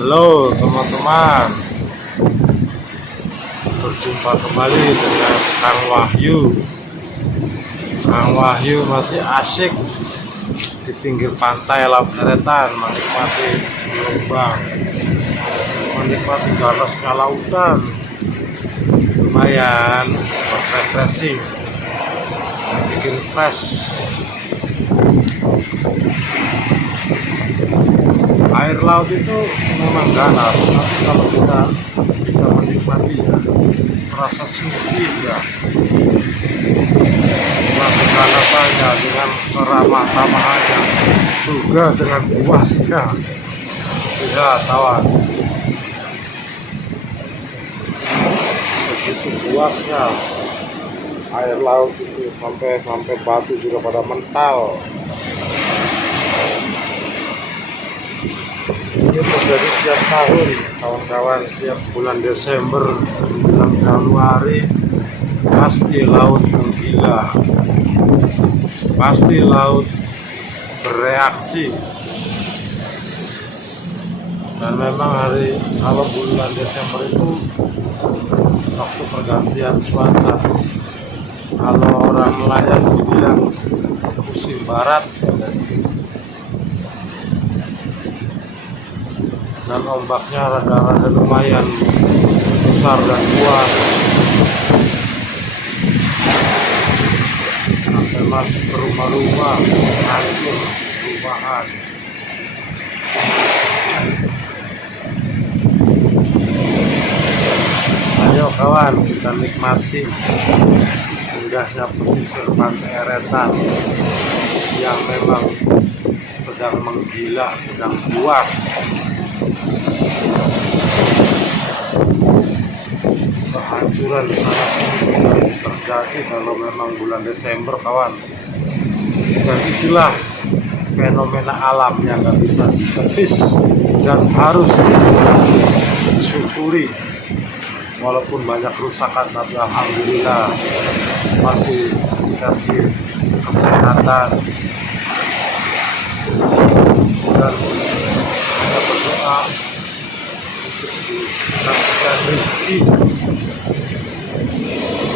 Halo teman-teman, berjumpa kembali dengan Kang Wahyu. Kang Wahyu masih asik di pinggir pantai Laut Eretan, menikmati gelombang, menikmati derasnya lautan. Lumayan buat refreshing, bikin fresh. Air laut itu memang ganas, tapi kalau kita bisa menikmatinya, terasa sungguh ya. Dengan keganasannya, dengan keramah-tamahannya, juga dengan puasnya. Ya, kawan. Begitu puasnya air laut itu sampai batu juga pada mental. Ini terjadi setiap tahun, kawan-kawan. Setiap bulan Desember menjelang Januari pasti laut menggila, pasti laut bereaksi. Dan memang kalau bulan Desember itu waktu pergantian cuaca. Kalau orang nelayan dibilang musim barat, dan ombaknya rada-rada lumayan besar dan kuat, sampai masuk ke rumah-rumah, hancur perumahan. Ayo kawan, kita nikmati indahnya pesisir pantai Eretan yang memang sedang menggila, sedang puas. Kehancuran sangat terjadi kalau memang bulan Desember, kawan. Dan itulah fenomena alam yang nggak bisa ditepis dan harus disyukuri. Walaupun banyak kerusakan, tapi alhamdulillah masih dikasih kesehatan. Dan kita berdoa untuk dikasihkan rezeki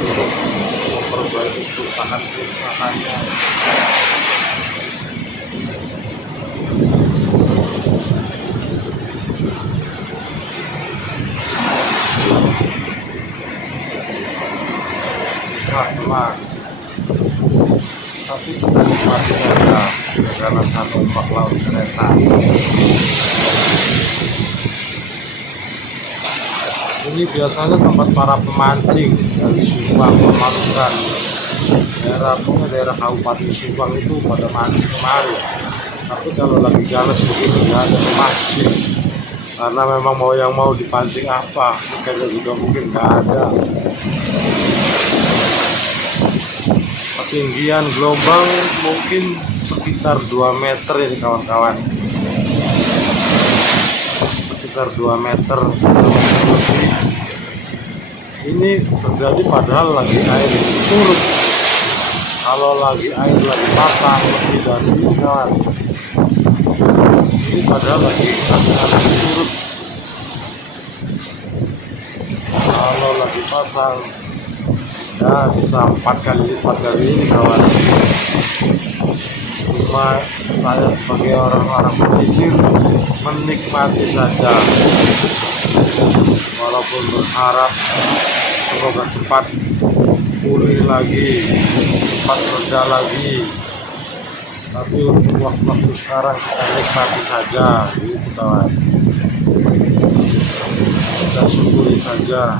untuk memperbaiki kerusakan-kerusakannya. Teman, tapi kita nikmati saja karena satu ombak laut Eretan. Ini biasanya tempat para pemancing dari Subang, Pemanukan, daerah Kabupaten Subang itu pada mancing kemarin. Tapi kalau lagi ganas begini nggak ada pemancing, karena memang mau dipancing apa, ikannya juga mungkin nggak ada. Ketinggian gelombang mungkin sekitar 2 meter ini, kawan-kawan. Sekitar 2 meter lebih. Ini terjadi padahal lagi air surut. Kalau lagi air lagi pasang lebih dari ini, kawan. Ini padahal lagi surut. Kalau lagi pasang ya bisa 4 kali lipat dari ini, kawan. Cuma saya sebagai orang-orang pesisir menikmati saja, walaupun berharap semoga cepat pulih lagi, cepat kerja lagi. Tapi untuk waktu sekarang kita nikmati saja, gitu, kawan. Kita syukuri saja.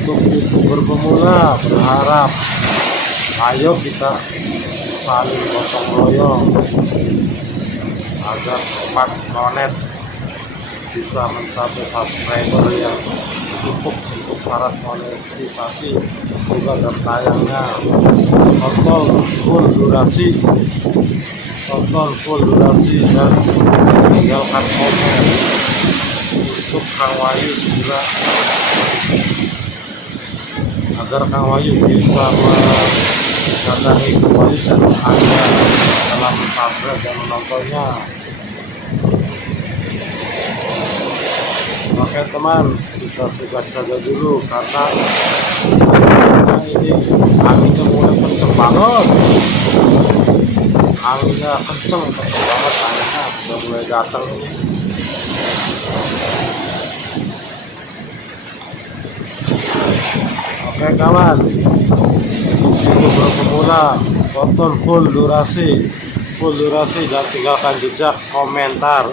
Untuk YouTuber pemula berharap ayo kita saling gotong royong agar cepat connect, bisa mencapai subscriber yang cukup untuk syarat monetisasi juga, dan tayangnya tonton full durasi dan tinggalkan komen untuk Kang Wahyu segera agar Kang Wahyu bisa mendatangi kembali channel Anda dalam subscribe dan menontonnya. Oke teman, kita tugas saja dulu karena ini anginnya mulai kenceng banget. Anginnya kenceng banget, anginnya sudah mulai datang ini. Oke kawan, untuk berpemula tonton full durasi dan tinggalkan jejak komentar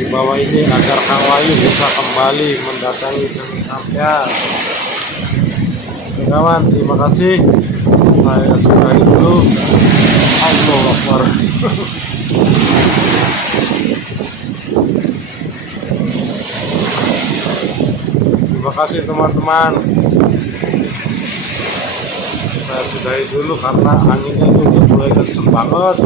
di bawah ini agar Kang Wahyu bisa kembali mendatangi sampean. Oke kawan, terima kasih. Saya sudahi dulu. Allahu Akbar. Terima kasih teman-teman. Saya sudahi dulu karena anginnya itu udah mulai kenceng banget.